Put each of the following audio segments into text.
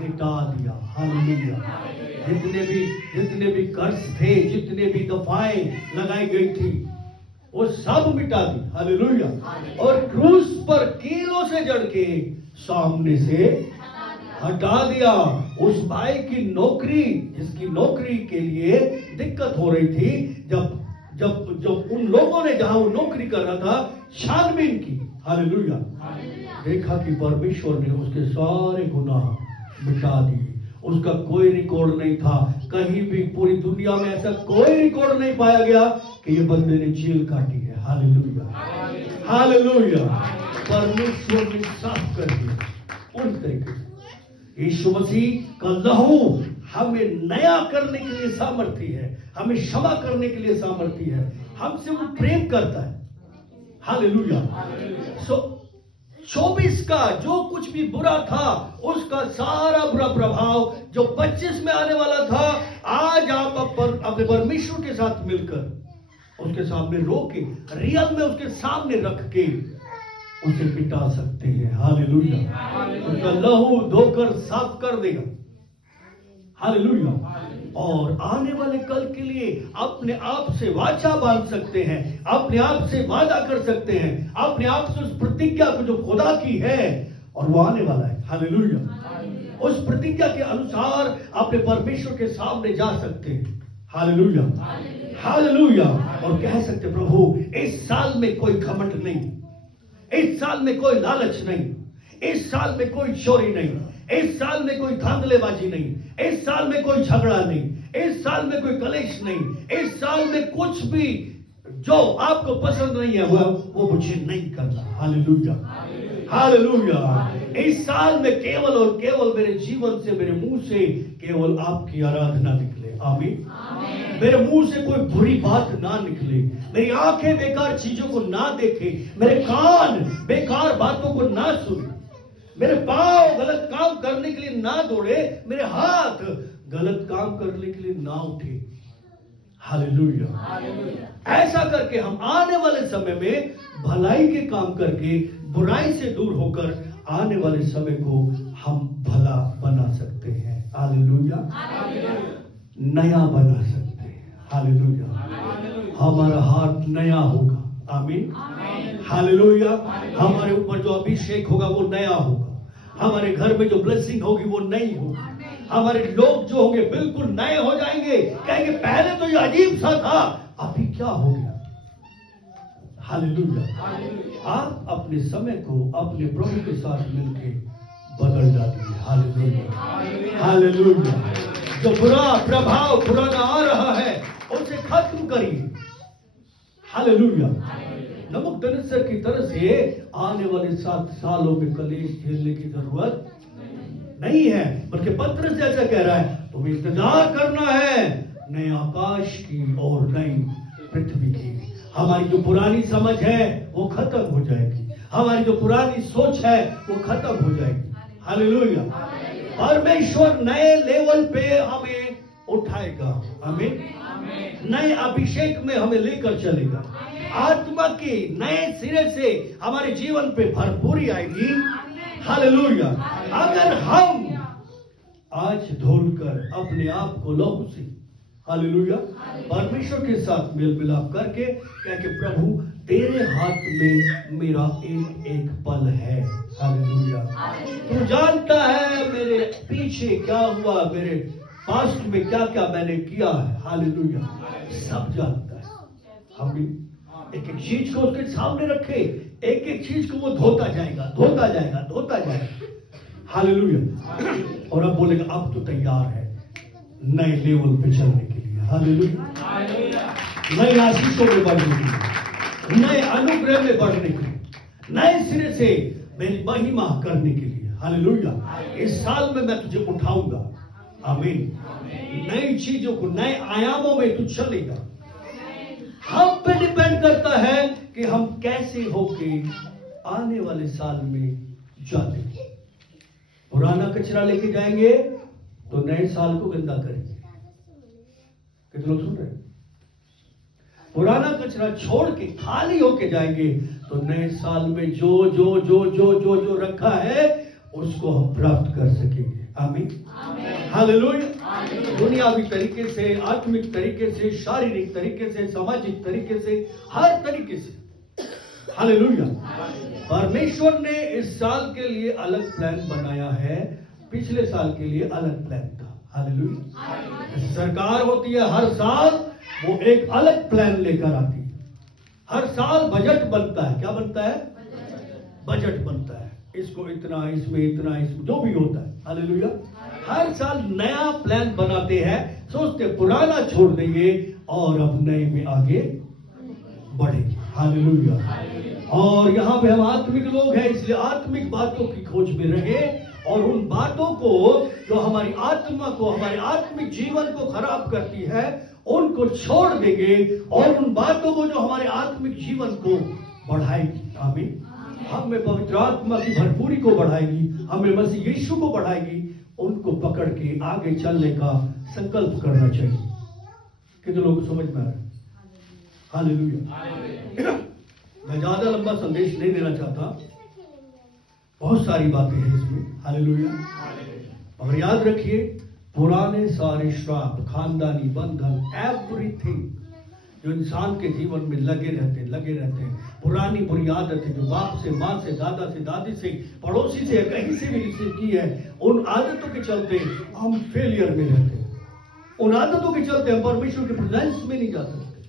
मिटा दिया। हालेलुया। जितने भी कर्ज थे, जितने भी दफाएं लगाई गई थी, वो सब मिटा दी। हालेलुया। और क्रूस पर कीलों से जड़ के सामने से हटा दिया। उस भाई की नौकरी, जिसकी नौकरी के लिए दिक्कत हो रही थी, जब उन लोगों ने जहां वो नौकरी कर रहा था छानबीन की, हालेलुया, देखा कि परमेश्वर ने उसके सारे गुनाह मिटा दिए। उसका कोई रिकॉर्ड नहीं था, कहीं भी पूरी दुनिया में ऐसा कोई रिकॉर्ड नहीं पाया गया कि ये बंदे ने जेल काटी है। Hallelujah, hallelujah. परमेश्वर ने साफ कर दिया पूरी तरीके से। यीशु मसीह का लहू हमें नया करने के लिए सामर्थ्य है, हमें क्षमा करने के लिए सामर्थ्य है, हमसे वो प्रेम करता है। हालेलुया। 24 का जो कुछ भी बुरा था, उसका सारा बुरा प्रभाव जो 25 में आने वाला था, आज आप अपने परमेश्वर के साथ मिलकर उसके सामने रो के, रियल में उसके सामने रख के उसे मिटा सकते हैं। हालेलुया। उसका लहू धोकर साफ कर देगा। हालेलुया। और आने वाले कल के लिए अपने आप से वाचा बांध सकते हैं, अपने आप से वादा कर सकते हैं, अपने आप से उस प्रतिज्ञा को जो खुदा की है और वो आने वाला है। हालेलुया। उस प्रतिज्ञा के अनुसार अपने परमेश्वर के सामने जा सकते हैं। Hallelujah, hallelujah. और कह सकते, प्रभु इस साल में कोई घमंड नहीं, इस साल में कोई लालच नहीं, इस साल में कोई चोरी नहीं, इस साल में कोई धांधलेबाजी नहीं, इस साल में कोई झगड़ा नहीं, इस साल में कोई कलेश नहीं, इस साल में कुछ भी जो आपको पसंद नहीं है वो मुझे नहीं करना। Hallelujah, hallelujah. इस साल में केवल और केवल मेरे जीवन से, मेरे मुंह से केवल आपकी आराधना निकले। आमीन। मेरे मुंह से कोई बुरी बात ना निकले, मेरी आंखें बेकार चीजों को ना देखे, मेरे कान बेकार बातों को ना सुने, मेरे पांव गलत काम करने के लिए ना दौड़े, मेरे हाथ गलत काम करने के लिए ना उठे। हालेलुया। ऐसा करके हम आने वाले समय में भलाई के काम करके, बुराई से दूर होकर आने वाले समय को हम भला बना सकते हैं। हालेलुया। नया बना सकते हैं। हालेलुया। हमारा हाथ नया होगा। आमीन। हालेलुया। हमारे ऊपर जो अभिषेक होगा वो नया होगा, हमारे घर में जो ब्लेसिंग होगी वो नई होगी, हमारे लोग जो होंगे बिल्कुल नए हो जाएंगे, कहेंगे पहले तो ये अजीब सा था, अभी क्या हो गया। हालेलुया। आप अपने समय को अपने प्रभु के साथ मिलकर बदल डालिए। Hallelujah, hallelujah. जो बुरा प्रभाव पुराना आ रहा है उसे खत्म करिए। हालेलुया। नबूकदनेस्सर की तरह से आने वाले 7 सालों में कलेश झेलने की जरूरत नहीं है, बल्कि पत्रस जैसा कह रहा है, तुम्हें इंतजार करना है नए आकाश की और नई पृथ्वी की। हमारी जो पुरानी समझ है वो खत्म हो जाएगी, हमारी जो पुरानी सोच है वो खत्म हो जाएगी। हालेलुया। परमेश्वर नए लेवल पे हमें उठाएगा, हमें नए अभिषेक में हमें लेकर चलेगा, आत्मा की नए सिरे से हमारे जीवन पे भरपूरी आएगी। हालेलुया। अगर हम आज धोलकर अपने आप को लहू से, हालेलुया, परमेश्वर के साथ मेल मिलाप करके कह के, प्रभु तेरे हाथ में मेरा एक एक पल है। हालेलुया। तू जानता है मेरे पीछे क्या हुआ, मेरे पास्ट में क्या क्या मैंने किया है। हालेलुया। सब जानता है। हम एक एक चीज को उसके सामने रखे, एक एक चीज को वो धोता जाएगा, धोता जाएगा, धोता जाएगा। हालेलुया। और अब बोलेगा अब तो तैयार है नए लेवल पे चलने के लिए। हालेलुया। नए आशीषों में बढ़ने के लिए, नए अनुग्रह में बढ़ने के लिए, नए सिरे से मेरी महिमा करने के लिए। हालेलुया। इस साल में मैं तुझे उठाऊंगा। आमीन। नई चीजों को, नए आयामों में तू चलेगा। हम पे डिपेंड करता है कि हम कैसे होके आने वाले साल में जाते हैं। पुराना कचरा लेके जाएंगे तो नए साल को गंदा करेंगे। कितने लोग सुन रहे हैं? पुराना कचरा छोड़ के खाली होके जाएंगे तो नए साल में जो जो जो जो जो जो रखा है उसको हम प्राप्त कर सकेंगे। आमीन। हालेलुया। दुनियावी तरीके से, आत्मिक तरीके से, शारीरिक तरीके से, सामाजिक तरीके से, हर तरीके से। हालेलुया। परमेश्वर ने इस साल के लिए अलग प्लान बनाया है, पिछले साल के लिए अलग प्लान था। हालेलुया। सरकार होती है, हर साल वो एक अलग प्लान लेकर आती है। हर साल बजट बनता है। क्या बनता है? बजट बनता है। इसको इतना, इसमें इतना, इसमें जो भी होता है। हालेलुया। हर साल नया प्लान बनाते हैं, सोचते पुराना छोड़ देंगे और अब नए में आगे बढ़ेंगे। हालेलुया। और यहाँ पे हम आत्मिक लोग हैं, इसलिए आत्मिक बातों की खोज में रहे और उन बातों को जो हमारी आत्मा को, हमारे आत्मिक जीवन को खराब करती है, उनको छोड़ देंगे और उन बातों को जो हमारे आत्मिक जीवन को बढ़ाएगी, आमीन, हमें पवित्र आत्मा की भरपूरी को बढ़ाएगी, हमें मसीह यीशु को बढ़ाएगी, उनको पकड़ के आगे चलने का संकल्प करना चाहिए। कितने लोगों को समझ में आ रहा है? हालेलुया। मैं ज्यादा लंबा संदेश नहीं देना चाहता, बहुत सारी बातें हैं इसमें। हालेलुया। और याद रखिए, पुराने सारे श्राप, खानदानी बंधन, एवरीथिंग जो इंसान के जीवन में लगे रहते हैं, पुरानी बुरी आदतें जो बाप से, माँ से, दादा से, दादी से, पड़ोसी से, कहीं से भी रिसीव की है, उन आदतों के चलते हम फेलियर में रहते हैं। उन आदतों के चलते हम परमेश्वर के प्रेजेंस में नहीं जा सकते।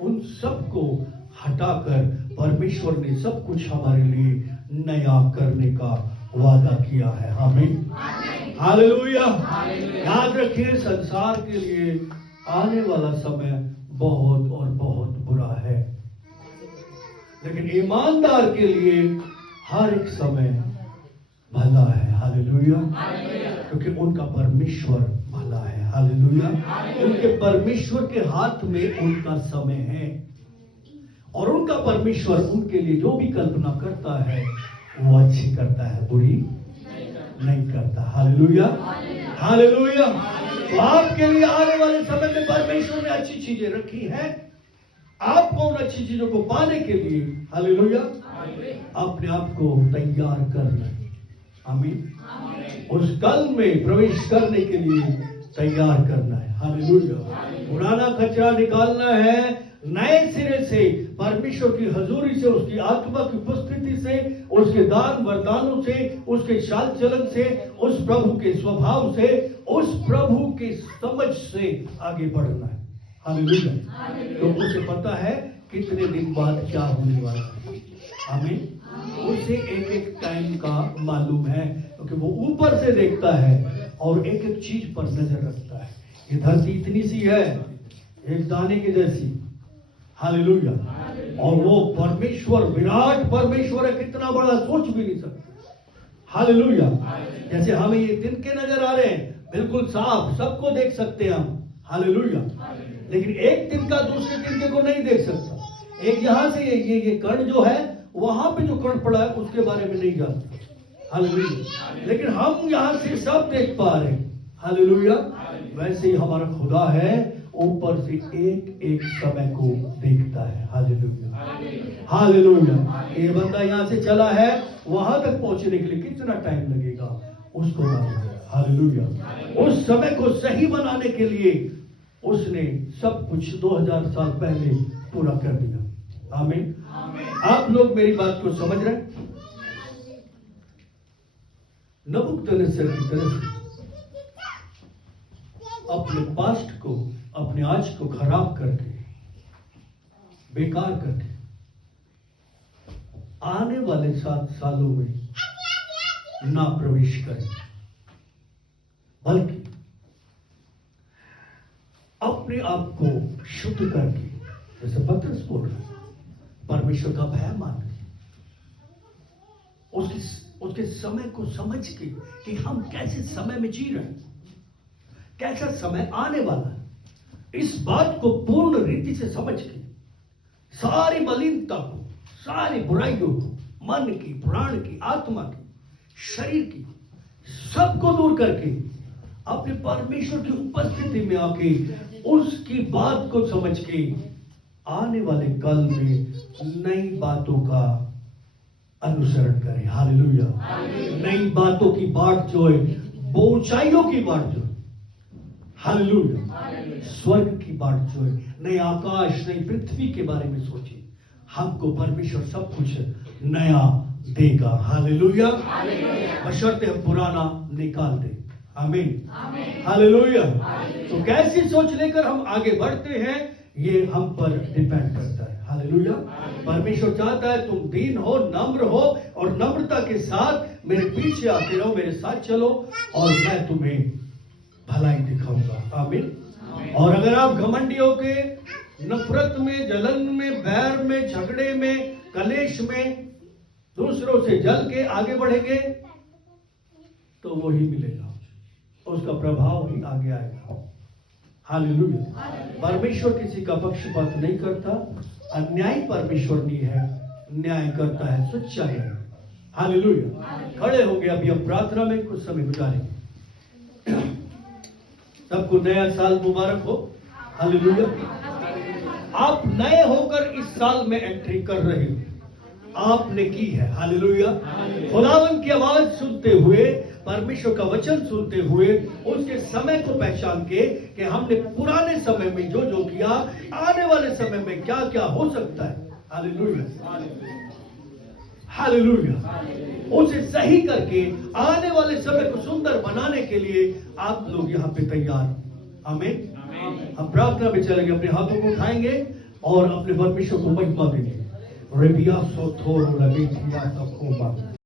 उन सबको हटाकर परमेश्वर ने सब कुछ हमारे लिए नया करने का वादा किया है। आमीन, हालेलुया। याद रखिए, संसार के लिए आने वाला समय बहुत और बहुत बुरा है, लेकिन ईमानदार के लिए हर एक समय भला है। हालेलुया। क्योंकि उनका परमेश्वर भला है। हालेलुया। उनके परमेश्वर के हाथ में उनका समय है और उनका परमेश्वर उनके लिए जो भी कल्पना करता है वो अच्छी करता है, बुरी नहीं करता। Hallelujah, hallelujah. तो आपके लिए आने वाले समय में परमेश्वर ने अच्छी चीजें रखी हैं। आपको उन अच्छी चीजों को पाने के लिए, हालेलुया, अपने आप को तैयार करना है। आमीन। उस कल में प्रवेश करने के लिए तैयार करना है। हालेलुया। पुराना कचरा निकालना है, नए सिरे से परमेश्वर की हजूरी से, उसकी आत्मा की उपस्थिति से, उसके दान वरदानों से, उसके चाल चलन से, उस प्रभु के स्वभाव से, उस प्रभु की समझ से आगे बढ़ना है। हालेलुया। तो उसे पता है कितने दिन बाद क्या होने वाला है। आमीन। उसे एक एक टाइम का मालूम है, क्योंकि वो ऊपर से देखता है और एक एक चीज पर नजर रखता है। ये धरती इतनी सी है, एक दाने की जैसी। हालेलुया। और वो परमेश्वर, विराट परमेश्वर है, कितना बड़ा सोच भी नहीं सकते। हालेलुया। जैसे हमें ये दिन के नजर आ रहे हैं, बिल्कुल साफ, सबको देख सकते हैं हम। हालेलुया। लेकिन एक दिन का दूसरे दिन को नहीं देख सकता। एक यहां से ये कण जो है, वहां पे जो कण पड़ा है उसके बारे में नहीं जानता। हालेलुया। लेकिन हम यहां से सब देख पा रहे हैं। हालेलुया। वैसे ही हमारा खुदा है, ऊपर से एक एक समय को देखता है। Hallelujah, hallelujah. ये बंदा यहाँ से चला है, वहां तक पहुंचने के लिए कितना टाइम लगेगा उसको मालूम है। हालेलुया। उस समय को सही बनाने के लिए उसने सब कुछ 2000 साल पहले पूरा कर दिया। आमीन। आप लोग मेरी बात को समझ रहे हैं? नबूकदनेस्सर की तरह से अपने पास्ट को, अपने आज को खराब करके, बेकार करके, आने वाले 7 सालों में ना प्रवेश करें, बल्कि अपने आप को शुद्ध करके, जैसे पतरस बोल रहा है, परमेश्वर का भय मान के, उसके समय को समझ के कि हम कैसे समय में जी रहे हैं, कैसा समय आने वाला है, इस बात को पूर्ण रीति से समझ के सारी मलिनता को, सारी बुराइयों को, मन की, प्राण की, आत्मा की, शरीर की, सबको दूर करके अपने परमेश्वर की उपस्थिति में आके उसकी बात को समझ के आने वाले कल में नई बातों का अनुसरण करें। हालेलुया। नई बातों की बाट जो है, वो ऊंचाइयों की बाट जो है, हालेलुया। स्वर्ग की बाट जो है, नए आकाश नई पृथ्वी के बारे में सोचिए। हमको परमेश्वर सब कुछ नया देगा। हालेलुया। बशर्ते हम पुराना निकाल दें। आमीन। हालेलुया। तो कैसी सोच लेकर हम आगे बढ़ते हैं, ये हम पर डिपेंड करता है। हालेलुया। परमेश्वर चाहता है तुम दीन हो, नम्र हो, और नम्रता के साथ मेरे पीछे आते रहो, मेरे साथ चलो, और मैं तुम्हें भलाई दिखाऊंगा। आमीन। और अगर आप घमंडी होके नफरत में, जलन में, बैर में, झगड़े में, कलेश में दूसरों से जल के आगे बढ़ेंगे तो वही मिलेगा, उसका प्रभाव ही आगे आएगा। हालेलुया। परमेश्वर किसी का पक्षपात नहीं करता, अन्यायी परमेश्वर नहीं है, न्याय करता है सच्चाई। हालेलुया। खड़े हो गए, अभी हम प्रार्थना में कुछ समय गुजारेंगे। सबको नया साल मुबारक हो। हालेलुया। आप नए होकर इस साल में एंट्री कर रहे हो, आपने की है। हालेलुया। खुदावन की आवाज सुनते हुए, परमेश्वर का वचन सुनते हुए, उसके समय को पहचान के कि हमने पुराने समय में जो जो किया, आने वाले समय में क्या क्या हो सकता है। हालेलुया। हालेलुया। उसे सही करके आने वाले समय को सुंदर बनाने के लिए आप लोग यहाँ पे तैयार। आमीन। हम प्रार्थना में चलेंगे, अपने हाथों को उठाएंगे और अपने परमेश्वर को महिमा देंगे। रेबिया सो थोरो लबेटिया तकोबा।